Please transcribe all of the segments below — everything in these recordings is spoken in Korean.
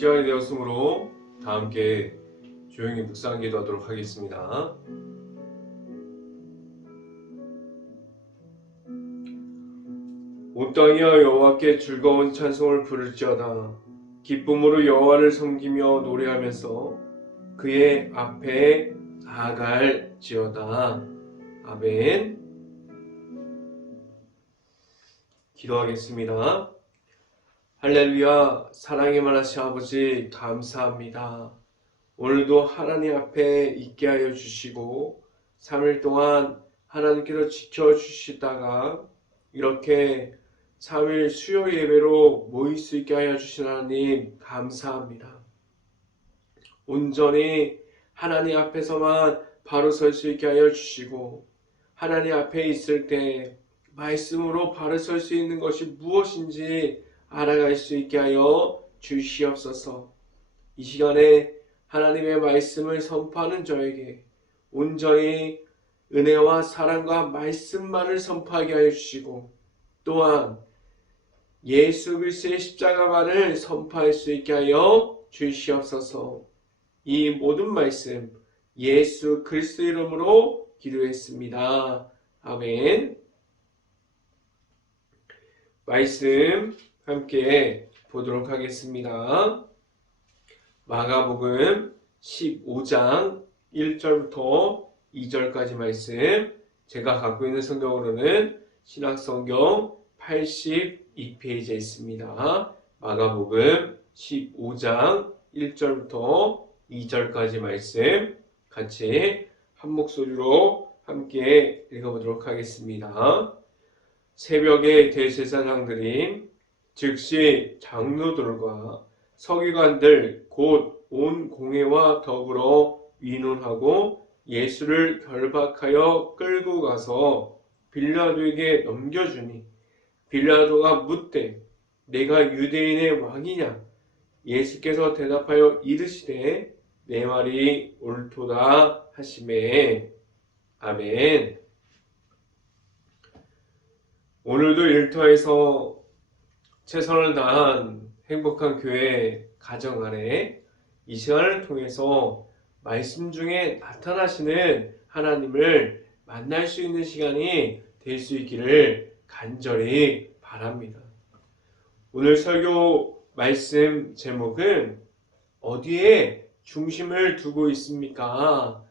시간이 되었으므로 다 함께 조용히 묵상 기도하도록 하겠습니다. 온 땅이여 여호와께 즐거운 찬송을 부를지어다. 기쁨으로 여호와를 섬기며 노래하면서 그의 앞에 나아갈지어다. 아멘. 기도하겠습니다. 할렐루야. 사랑의 만하신 아버지 감사합니다. 오늘도 하나님 앞에 있게 하여 주시고 3일 동안 하나님께서 지켜주시다가 이렇게 3일 수요 예배로 모일 수 있게 하여 주신 하나님 감사합니다. 온전히 하나님 앞에서만 바로 설 수 있게 하여 주시고 하나님 앞에 있을 때 말씀으로 바로 설 수 있는 것이 무엇인지 알아갈 수 있게 하여 주시옵소서. 이 시간에 하나님의 말씀을 선포하는 저에게 온전히 은혜와 사랑과 말씀만을 선포하게 하여 주시고 또한 예수 그리스도의 십자가만을 선포할 수 있게 하여 주시옵소서. 이 모든 말씀 예수 그리스도 이름으로 기도했습니다. 아멘. 말씀 함께 보도록 하겠습니다. 마가복음 15장 1절부터 2절까지 말씀, 제가 갖고 있는 성경으로는 신약성경 82페이지에 있습니다. 마가복음 15장 1절부터 2절까지 말씀 같이 한 목소리로 함께 읽어보도록 하겠습니다. 새벽에 대제사장들이 즉시 장로들과 서기관들 곧 온 공회와 더불어 위논하고 예수를 결박하여 끌고 가서 빌라도에게 넘겨주니 빌라도가 묻되 내가 유대인의 왕이냐? 예수께서 대답하여 이르시되 내 말이 옳도다 하시매. 아멘. 오늘도 일터에서 최선을 다한 행복한 교회 가정 안에 이 시간을 통해서 말씀 중에 나타나시는 하나님을 만날 수 있는 시간이 될 수 있기를 간절히 바랍니다. 오늘 설교 말씀 제목은 어디에 중심을 두고 있습니까?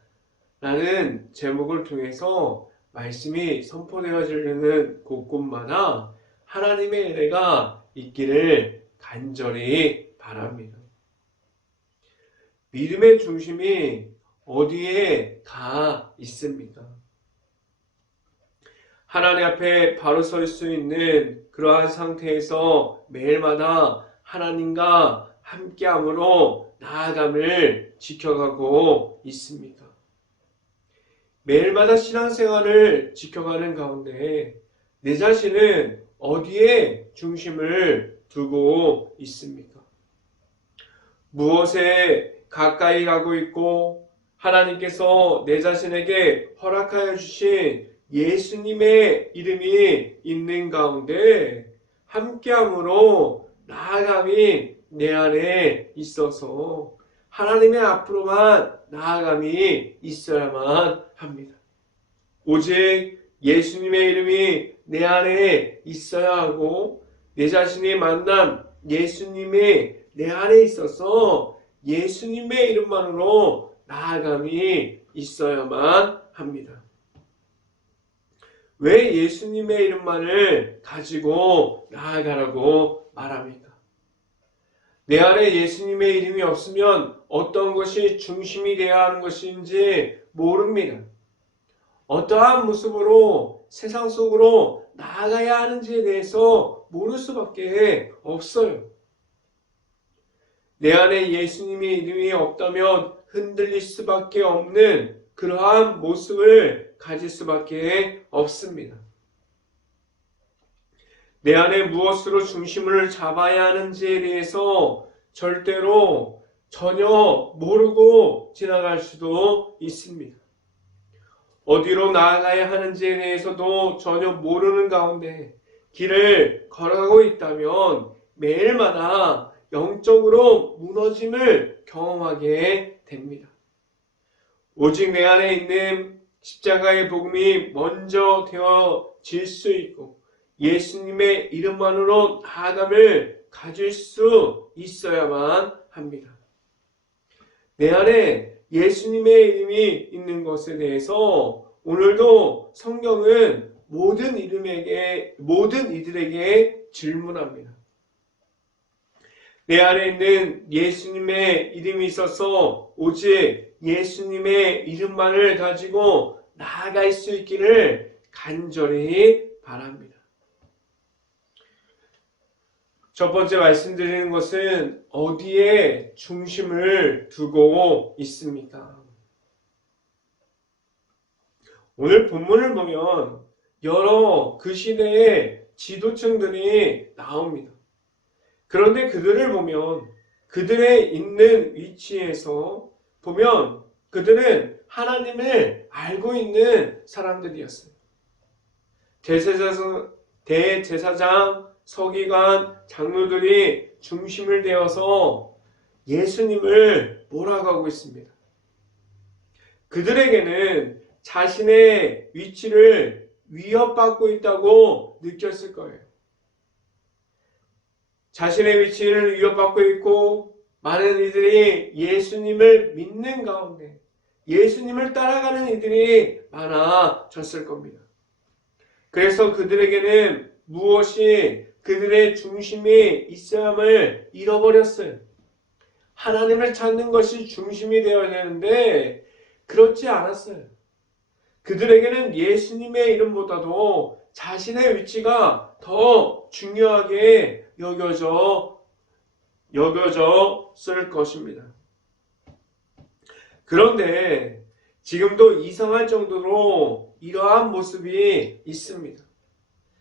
라는 제목을 통해서 말씀이 선포되어지는 곳곳마다 하나님의 은혜가 있기를 간절히 바랍니다. 믿음의 중심이 어디에 다 있습니까? 하나님 앞에 바로 설 수 있는 그러한 상태에서 매일마다 하나님과 함께함으로 나아감을 지켜가고 있습니다. 매일마다 신앙생활을 지켜가는 가운데 내 자신은 어디에 중심을 두고 있습니까? 무엇에 가까이 가고 있고 하나님께서 내 자신에게 허락하여 주신 예수님의 이름이 있는 가운데 함께함으로 나아감이 내 안에 있어서 하나님의 앞으로만 나아감이 있어야만 합니다. 오직 예수님의 이름이 내 안에 있어야 하고 내 자신이 만난 예수님이 내 안에 있어서 예수님의 이름만으로 나아감이 있어야만 합니다. 왜 예수님의 이름만을 가지고 나아가라고 말합니까? 내 안에 예수님의 이름이 없으면 어떤 것이 중심이 되어야 하는 것인지 모릅니다. 어떠한 모습으로 세상 속으로 나아가야 하는지에 대해서 모를 수밖에 없어요. 내 안에 예수님의 이름이 없다면 흔들릴 수밖에 없는 그러한 모습을 가질 수밖에 없습니다. 내 안에 무엇으로 중심을 잡아야 하는지에 대해서 절대로 전혀 모르고 지나갈 수도 있습니다. 어디로 나아가야 하는지에 대해서도 전혀 모르는 가운데 길을 걸어가고 있다면 매일마다 영적으로 무너짐을 경험하게 됩니다. 오직 내 안에 있는 십자가의 복음이 먼저 되어질 수 있고 예수님의 이름만으로 나아감을 가질 수 있어야만 합니다. 내 안에 예수님의 이름이 있는 것에 대해서 오늘도 성경은 모든 이들에게 질문합니다. 내 안에 있는 예수님의 이름이 있어서 오직 예수님의 이름만을 가지고 나아갈 수 있기를 간절히 바랍니다. 첫 번째 말씀드리는 것은 어디에 중심을 두고 있습니까? 오늘 본문을 보면 여러 그 시대의 지도층들이 나옵니다. 그런데 그들을 보면 그들의 있는 위치에서 보면 그들은 하나님을 알고 있는 사람들이었어요. 대제사장, 서기관, 장로들이 중심을 되어서 예수님을 몰아가고 있습니다. 그들에게는 자신의 위치를 위협받고 있다고 느꼈을 거예요. 자신의 위치를 위협받고 있고 많은 이들이 예수님을 믿는 가운데 예수님을 따라가는 이들이 많아졌을 겁니다. 그래서 그들에게는 무엇이 그들의 중심이 있어야 함을 잃어버렸어요. 하나님을 찾는 것이 중심이 되어야 되는데 그렇지 않았어요. 그들에게는 예수님의 이름보다도 자신의 위치가 더 중요하게 여겨졌을 것입니다. 그런데 지금도 이상할 정도로 이러한 모습이 있습니다.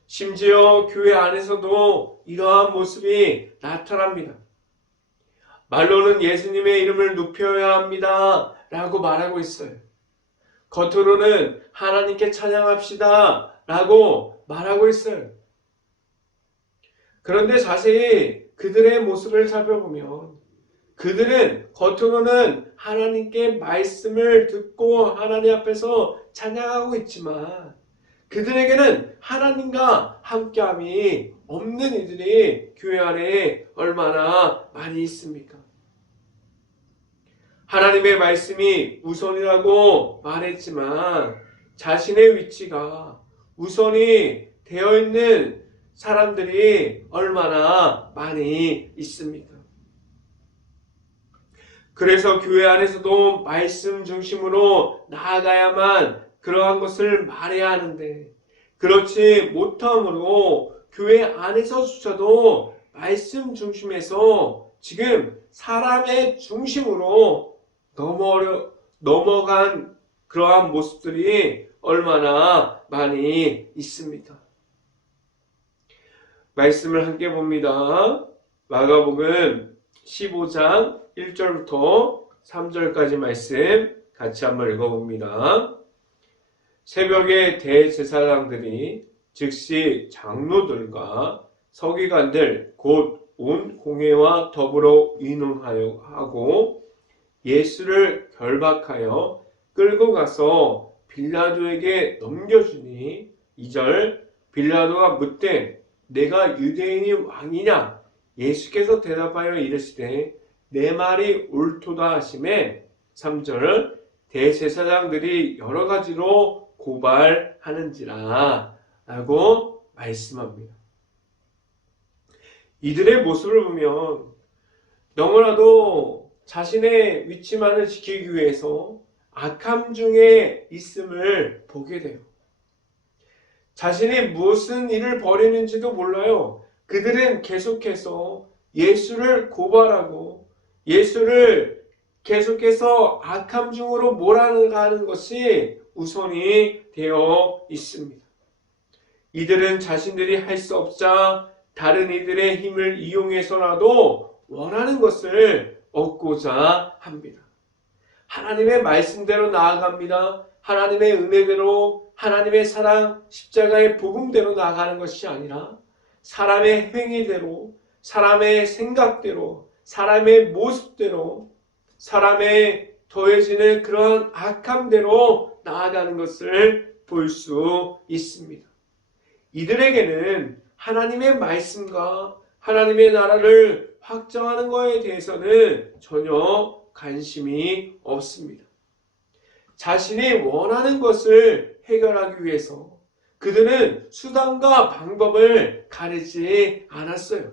심지어 교회 안에서도 이러한 모습이 나타납니다. 말로는 예수님의 이름을 높여야 합니다 라고 말하고 있어요. 겉으로는 하나님께 찬양합시다 라고 말하고 있어요. 그런데 자세히 그들의 모습을 살펴보면 그들은 겉으로는 하나님께 말씀을 듣고 하나님 앞에서 찬양하고 있지만 그들에게는 하나님과 함께함이 없는 이들이 교회 안에 얼마나 많이 있습니까? 하나님의 말씀이 우선이라고 말했지만 자신의 위치가 우선이 되어 있는 사람들이 얼마나 많이 있습니까? 그래서 교회 안에서도 말씀 중심으로 나아가야만 그러한 것을 말해야 하는데 그렇지 못함으로 교회 안에서조차도 말씀 중심에서 지금 사람의 중심으로 넘어간 그러한 모습들이 얼마나 많이 있습니까? 말씀을 함께 봅니다. 마가복음 15장 1절부터 3절까지 말씀 같이 한번 읽어봅니다. 새벽에 대제사장들이 즉시 장로들과 서기관들 곧 온 공회와 더불어 의논하고 예수를 결박하여 끌고 가서 빌라도에게 넘겨주니 2절 빌라도가 묻되 내가 유대인이 왕이냐? 예수께서 대답하여 이르시되 내 말이 옳도다 하시매 3절 대제사장들이 여러 가지로 고발하는지라 라고 말씀합니다. 이들의 모습을 보면 너무나도 자신의 위치만을 지키기 위해서 악함 중에 있음을 보게 돼요. 자신이 무슨 일을 벌이는지도 몰라요. 그들은 계속해서 예수를 고발하고 예수를 계속해서 악함 중으로 몰아가는 것이 우선이 되어 있습니다. 이들은 자신들이 할 수 없자 다른 이들의 힘을 이용해서라도 원하는 것을 얻고자 합니다. 하나님의 말씀대로 나아갑니다. 하나님의 은혜대로, 하나님의 사랑, 십자가의 복음대로 나아가는 것이 아니라 사람의 행위대로, 사람의 생각대로, 사람의 모습대로, 사람의 더해지는 그런 악함대로 나아가는 것을 볼 수 있습니다. 이들에게는 하나님의 말씀과 하나님의 나라를 확정하는 것에 대해서는 전혀 관심이 없습니다. 자신이 원하는 것을 해결하기 위해서 그들은 수단과 방법을 가리지 않았어요.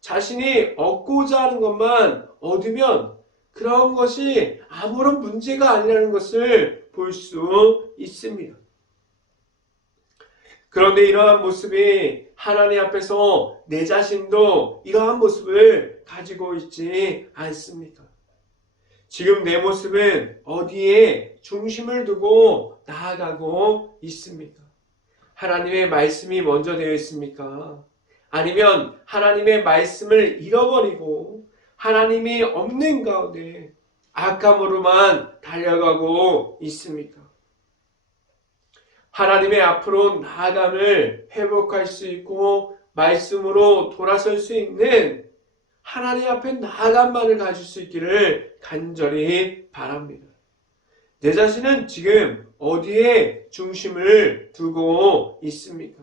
자신이 얻고자 하는 것만 얻으면 그런 것이 아무런 문제가 아니라는 것을 볼 수 있습니다. 그런데 이러한 모습이 하나님 앞에서 내 자신도 이러한 모습을 가지고 있지 않습니까? 지금 내 모습은 어디에 중심을 두고 나아가고 있습니까? 하나님의 말씀이 먼저 되어 있습니까? 아니면 하나님의 말씀을 잃어버리고 하나님이 없는 가운데 악함으로만 달려가고 있습니까? 하나님의 앞으로 나아감을 회복할 수 있고 말씀으로 돌아설 수 있는 하나님 앞에 나아감만을 가질 수 있기를 간절히 바랍니다. 내 자신은 지금 어디에 중심을 두고 있습니까?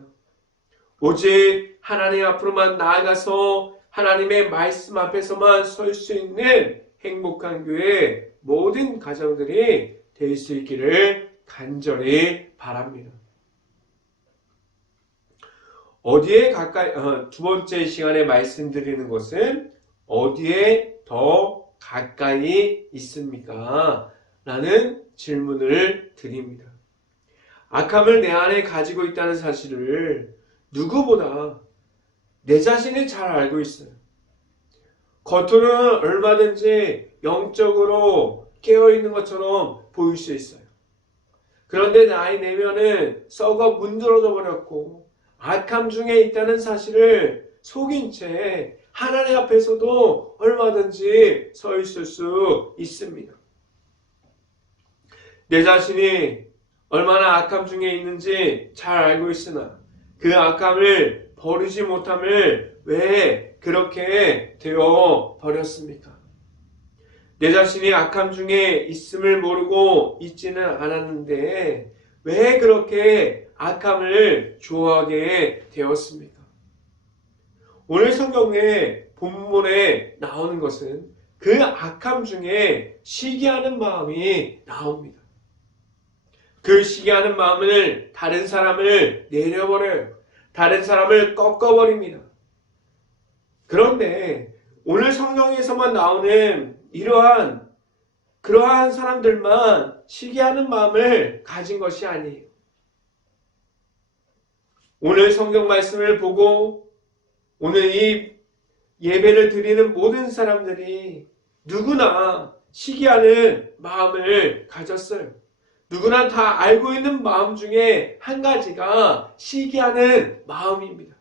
오직 하나님 앞으로만 나아가서 하나님의 말씀 앞에서만 설 수 있는 행복한 교회 모든 가정들이 될 수 있기를 간절히 바랍니다. 어디에 가까이 두 번째 시간에 말씀드리는 것은 어디에 더 가까이 있습니까? 라는 질문을 드립니다. 악함을 내 안에 가지고 있다는 사실을 누구보다 내 자신이 잘 알고 있어요. 겉으로는 얼마든지 영적으로 깨어있는 것처럼 보일 수 있어요. 그런데 나의 내면은 썩어 문드러져 버렸고 악함 중에 있다는 사실을 속인 채 하나님 앞에서도 얼마든지 서 있을 수 있습니다. 내 자신이 얼마나 악함 중에 있는지 잘 알고 있으나 그 악함을 버리지 못함을 왜 그렇게 되어 버렸습니까? 내 자신이 악함 중에 있음을 모르고 있지는 않았는데 왜 그렇게 악함을 좋아하게 되었습니까? 오늘 성경의 본문에 나오는 것은 그 악함 중에 시기하는 마음이 나옵니다. 그 시기하는 마음을 다른 사람을 내려버려요. 다른 사람을 꺾어버립니다. 그런데 오늘 성경에서만 나오는 그러한 사람들만 시기하는 마음을 가진 것이 아니에요. 오늘 성경 말씀을 보고 오늘 이 예배를 드리는 모든 사람들이 누구나 시기하는 마음을 가졌어요. 누구나 다 알고 있는 마음 중에 한 가지가 시기하는 마음입니다.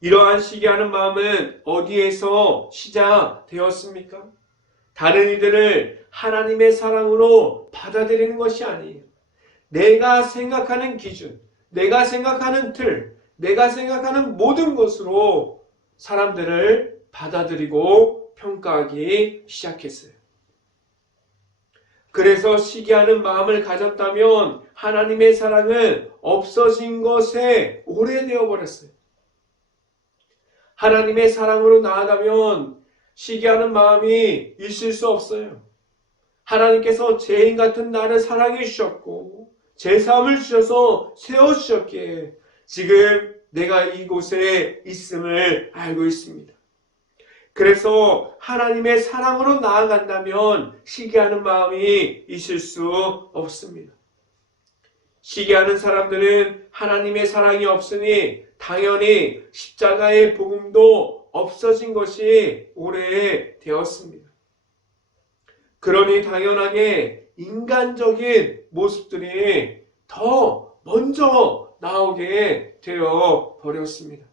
이러한 시기하는 마음은 어디에서 시작되었습니까? 다른 이들을 하나님의 사랑으로 받아들이는 것이 아니에요. 내가 생각하는 기준, 내가 생각하는 틀, 내가 생각하는 모든 것으로 사람들을 받아들이고 평가하기 시작했어요. 그래서 시기하는 마음을 가졌다면 하나님의 사랑은 없어진 것에 오래되어 버렸어요. 하나님의 사랑으로 나아가면 시기하는 마음이 있을 수 없어요. 하나님께서 죄인 같은 나를 사랑해 주셨고 제사함을 주셔서 세워주셨기에 지금 내가 이곳에 있음을 알고 있습니다. 그래서 하나님의 사랑으로 나아간다면 시기하는 마음이 있을 수 없습니다. 시기하는 사람들은 하나님의 사랑이 없으니 당연히 십자가의 복음도 없어진 것이 오래되었습니다. 그러니 당연하게 인간적인 모습들이 더 먼저 나오게 되어 버렸습니다.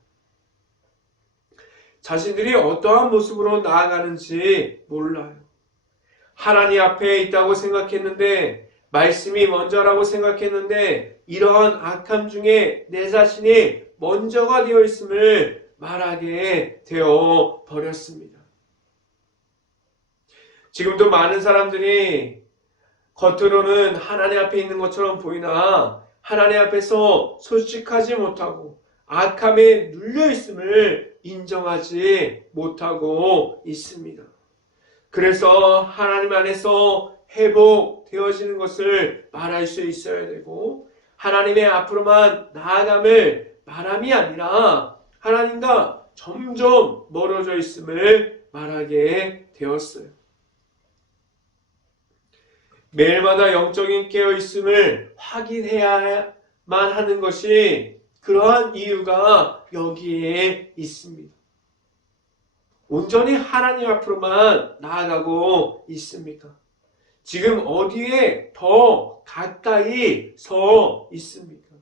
자신들이 어떠한 모습으로 나아가는지 몰라요. 하나님 앞에 있다고 생각했는데 말씀이 먼저라고 생각했는데 이러한 악함 중에 내 자신이 먼저가 되어 있음을 말하게 되어 버렸습니다. 지금도 많은 사람들이 겉으로는 하나님 앞에 있는 것처럼 보이나 하나님 앞에서 솔직하지 못하고 악함에 눌려있음을 인정하지 못하고 있습니다. 그래서 하나님 안에서 회복되어지는 것을 말할 수 있어야 되고 하나님의 앞으로만 나아감을 말함이 아니라 하나님과 점점 멀어져 있음을 말하게 되었어요. 매일마다 영적인 깨어있음을 확인해야만 하는 것이 그러한 이유가 여기에 있습니다. 온전히 하나님 앞으로만 나아가고 있습니까? 지금 어디에 더 가까이 서 있습니까?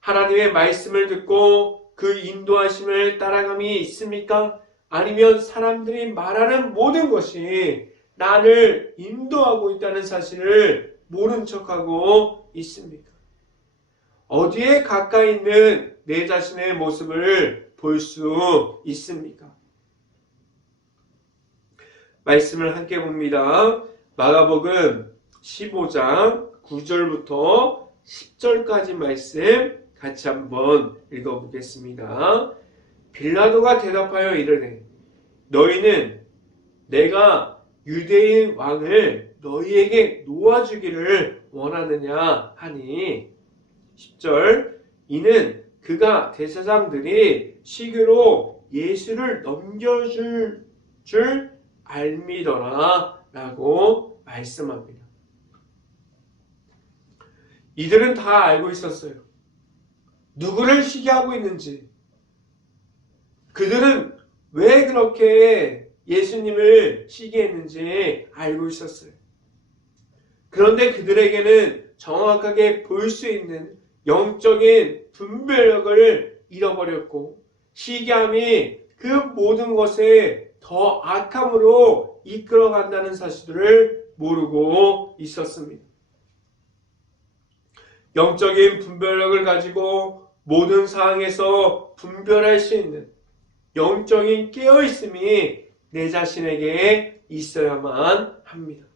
하나님의 말씀을 듣고 그 인도하심을 따라감이 있습니까? 아니면 사람들이 말하는 모든 것이 나를 인도하고 있다는 사실을 모른 척하고 있습니까? 어디에 가까이 있는 내 자신의 모습을 볼 수 있습니까? 말씀을 함께 봅니다. 마가복음 15장 9절부터 10절까지 말씀 같이 한번 읽어보겠습니다. 빌라도가 대답하여 이르되 너희는 내가 유대인 왕을 너희에게 놓아주기를 원하느냐 하니 10절 이는 그가 대제사장들이 시기로 예수를 넘겨줄 줄 알미더라 라고 말씀합니다. 이들은 다 알고 있었어요. 누구를 시기하고 있는지, 그들은 왜 그렇게 예수님을 시기했는지 알고 있었어요. 그런데 그들에게는 정확하게 볼 수 있는 영적인 분별력을 잃어버렸고 시기함이 그 모든 것에 더 악함으로 이끌어간다는 사실을 모르고 있었습니다. 영적인 분별력을 가지고 모든 상황에서 분별할 수 있는 영적인 깨어있음이 내 자신에게 있어야만 합니다.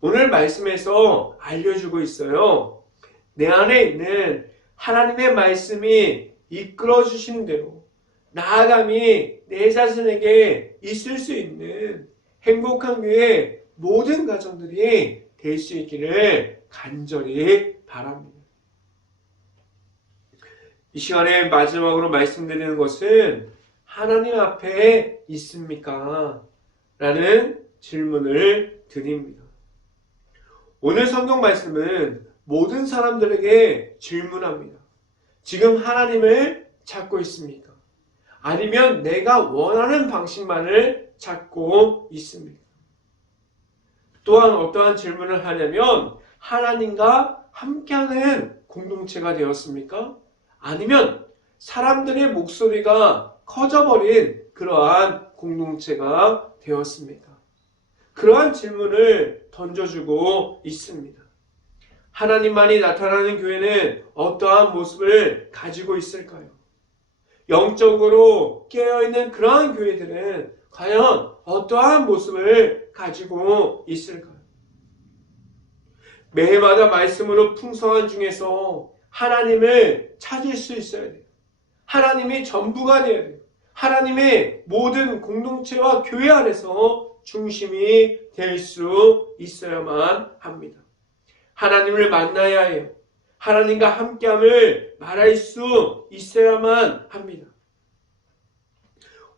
오늘 말씀에서 알려주고 있어요. 내 안에 있는 하나님의 말씀이 이끌어주시는 대로 나아감이 내 자신에게 있을 수 있는 행복한 교회 모든 가정들이 될 수 있기를 간절히 바랍니다. 이 시간에 마지막으로 말씀드리는 것은 하나님 앞에 있습니까? 라는 질문을 드립니다. 오늘 성경 말씀은 모든 사람들에게 질문합니다. 지금 하나님을 찾고 있습니까? 아니면 내가 원하는 방식만을 찾고 있습니까? 또한 어떠한 질문을 하냐면 하나님과 함께하는 공동체가 되었습니까? 아니면 사람들의 목소리가 커져버린 그러한 공동체가 되었습니까? 그러한 질문을 던져주고 있습니다. 하나님만이 나타나는 교회는 어떠한 모습을 가지고 있을까요? 영적으로 깨어있는 그러한 교회들은 과연 어떠한 모습을 가지고 있을까요? 매해마다 말씀으로 풍성한 중에서 하나님을 찾을 수 있어야 돼요. 하나님이 전부가 되어야 돼요. 하나님의 모든 공동체와 교회 안에서 중심이 될 수 있어야만 합니다. 하나님을 만나야 해요. 하나님과 함께함을 말할 수 있어야만 합니다.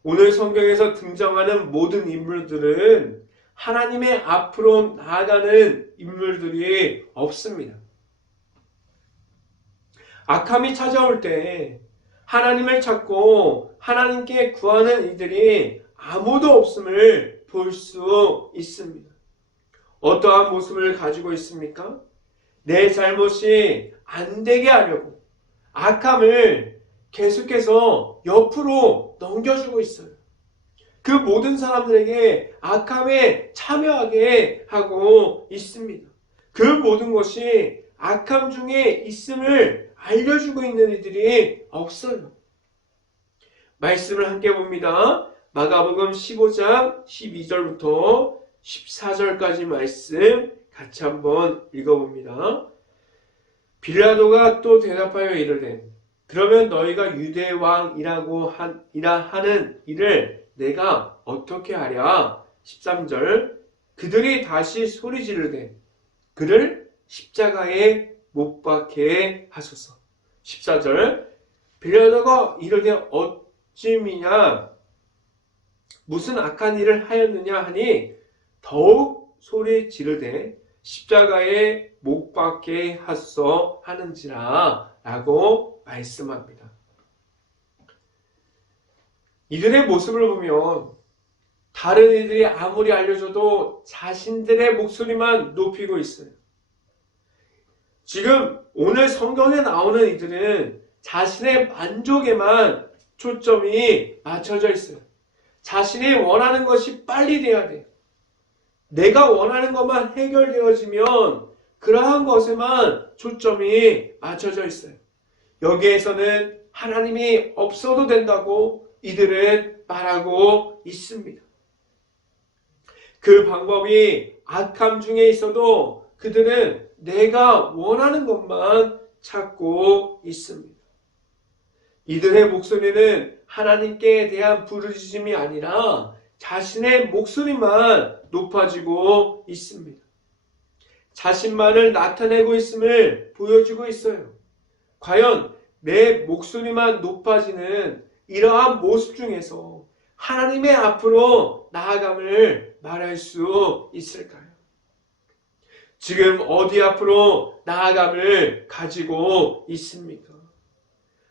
오늘 성경에서 등장하는 모든 인물들은 하나님의 앞으로 나아가는 인물들이 없습니다. 악함이 찾아올 때 하나님을 찾고 하나님께 구하는 이들이 아무도 없음을 볼 수 있습니다. 어떠한 모습을 가지고 있습니까? 내 잘못이 안 되게 하려고 악함을 계속해서 옆으로 넘겨주고 있어요. 그 모든 사람들에게 악함에 참여하게 하고 있습니다. 그 모든 것이 악함 중에 있음을 알려주고 있는 이들이 없어요. 말씀을 함께 봅니다. 마가복음 15장 12절부터 14절까지 말씀 같이 한번 읽어봅니다. 빌라도가 또 대답하여 이르되 그러면 너희가 유대 왕이라고 하는 일을 내가 어떻게 하랴? 13절 그들이 다시 소리 지르되 그를 십자가에 못 박게 하소서. 14절 빌라도가 이르되 어찌미냐 무슨 악한 일을 하였느냐 하니 더욱 소리 지르되 십자가에 못 박게 하소서 하는지라 라고 말씀합니다. 이들의 모습을 보면 다른 이들이 아무리 알려줘도 자신들의 목소리만 높이고 있어요. 지금 오늘 성경에 나오는 이들은 자신의 만족에만 초점이 맞춰져 있어요. 자신이 원하는 것이 빨리 돼야 돼요. 내가 원하는 것만 해결되어지면 그러한 것에만 초점이 맞춰져 있어요. 여기에서는 하나님이 없어도 된다고 이들은 말하고 있습니다. 그 방법이 악함 중에 있어도 그들은 내가 원하는 것만 찾고 있습니다. 이들의 목소리는 하나님께 대한 부르짖음이 아니라 자신의 목소리만 높아지고 있습니다. 자신만을 나타내고 있음을 보여주고 있어요. 과연 내 목소리만 높아지는 이러한 모습 중에서 하나님의 앞으로 나아감을 말할 수 있을까요? 지금 어디 앞으로 나아감을 가지고 있습니까?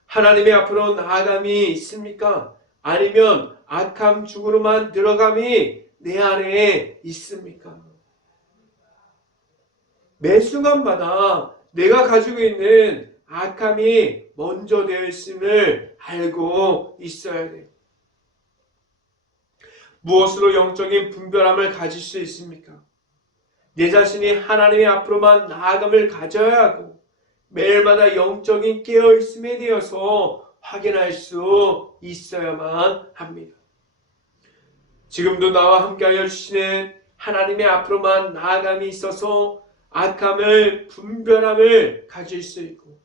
하나님의 앞으로 나아감이 있습니까? 아니면 악함 중으로만 들어감이 내 안에 있습니까? 매 순간마다 내가 가지고 있는 악함이 먼저 되어 있음을 알고 있어야 돼요. 무엇으로 영적인 분별함을 가질 수 있습니까? 내 자신이 하나님의 앞으로만 나아감을 가져야 하고 매일마다 영적인 깨어있음에 대해서 확인할 수 있어야만 합니다. 지금도 나와 함께하여 주시는 하나님의 앞으로만 나아감이 있어서 악함을 분별함을 가질 수 있고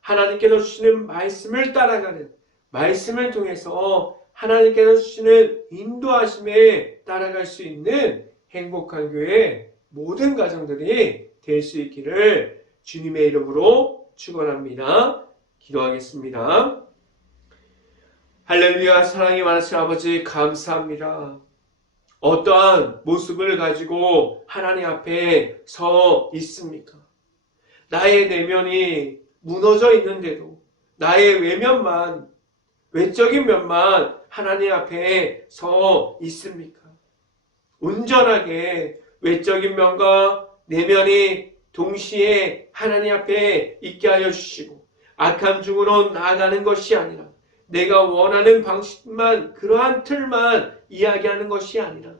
하나님께서 주시는 말씀을 따라가는 말씀을 통해서 하나님께서 주시는 인도하심에 따라갈 수 있는 행복한 교회 모든 가정들이 될 수 있기를 주님의 이름으로 축원합니다. 기도하겠습니다. 할렐루야. 사랑이 많으신 아버지 감사합니다. 어떠한 모습을 가지고 하나님 앞에 서 있습니까? 나의 내면이 무너져 있는데도 나의 외적인 면만 하나님 앞에 서 있습니까? 온전하게 외적인 면과 내면이 동시에 하나님 앞에 있게 하여 주시고 악함 중으로 나아가는 것이 아니라 내가 원하는 방식만 그러한 틀만 이야기하는 것이 아니라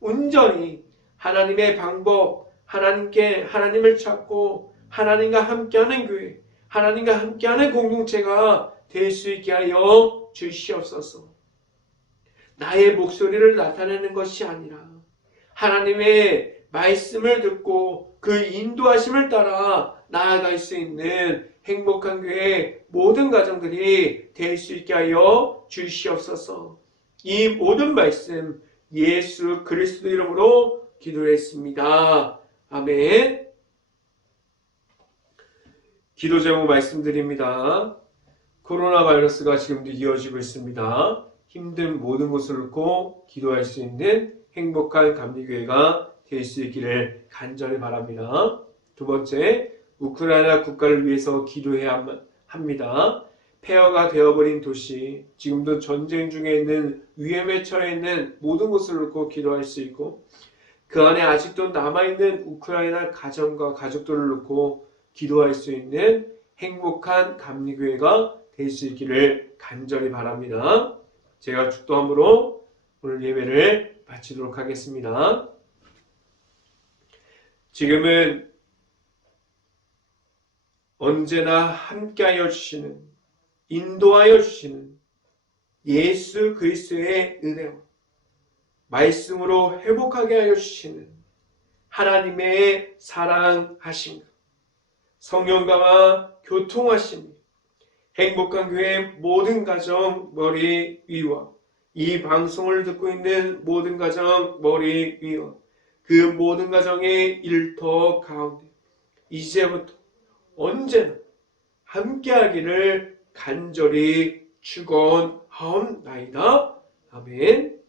온전히 하나님의 방법, 하나님을 찾고 하나님과 함께하는 교회, 하나님과 함께하는 공동체가 될 수 있게 하여 주시옵소서. 나의 목소리를 나타내는 것이 아니라 하나님의 말씀을 듣고 그 인도하심을 따라 나아갈 수 있는 행복한 교회 모든 가정들이 될 수 있게 하여 주시옵소서. 이 모든 말씀 예수 그리스도 이름으로 기도했습니다. 아멘. 기도 제목 말씀드립니다. 코로나 바이러스가 지금도 이어지고 있습니다. 힘든 모든 것을 놓고 기도할 수 있는 행복한 감리교회가 될 수 있기를 간절히 바랍니다. 두 번째, 우크라이나 국가를 위해서 기도해야 합니다. 폐허가 되어버린 도시, 지금도 전쟁 중에 있는 위험에 처해 있는 모든 곳을 놓고 기도할 수 있고 그 안에 아직도 남아있는 우크라이나 가정과 가족들을 놓고 기도할 수 있는 행복한 감리교회가 될 수 있기를 간절히 바랍니다. 제가 축도함으로 오늘 예배를 마치도록 하겠습니다. 지금은 언제나 함께하여 주시는, 인도하여 주시는 예수 그리스도의 은혜와 말씀으로 회복하게 하여 주시는 하나님의 사랑하심과 성령과와 교통하심이 행복한 교회 모든 가정 머리 위와 이 방송을 듣고 있는 모든 가정 머리 위와 그 모든 가정의 일터 가운데 이제부터 언제나 함께하기를 간절히 축원하옵나이다. 아멘.